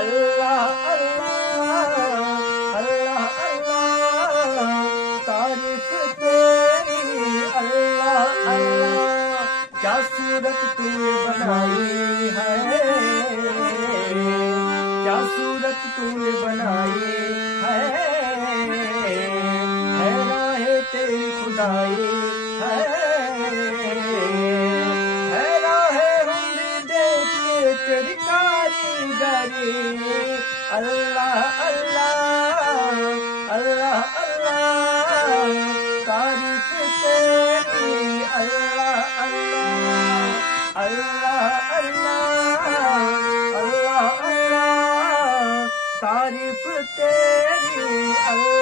अल्लाह अल्लाह अल्लाह अल्लाह तारीफ तेरी अल्लाह अल्लाह क्या सूरत तूने बनाई है क्या सूरत तूने बनाई है राहे तेरी खुदाई है राहे हम देख के तेरी कारीगरी अल्लाह अल्लाह अल्लाह अल्लाह तारीफ तेरी अल्लाह अल्लाह अल्लाह अल्लाह अल्लाह अल्लाह तारीफ तेरी अल्लाह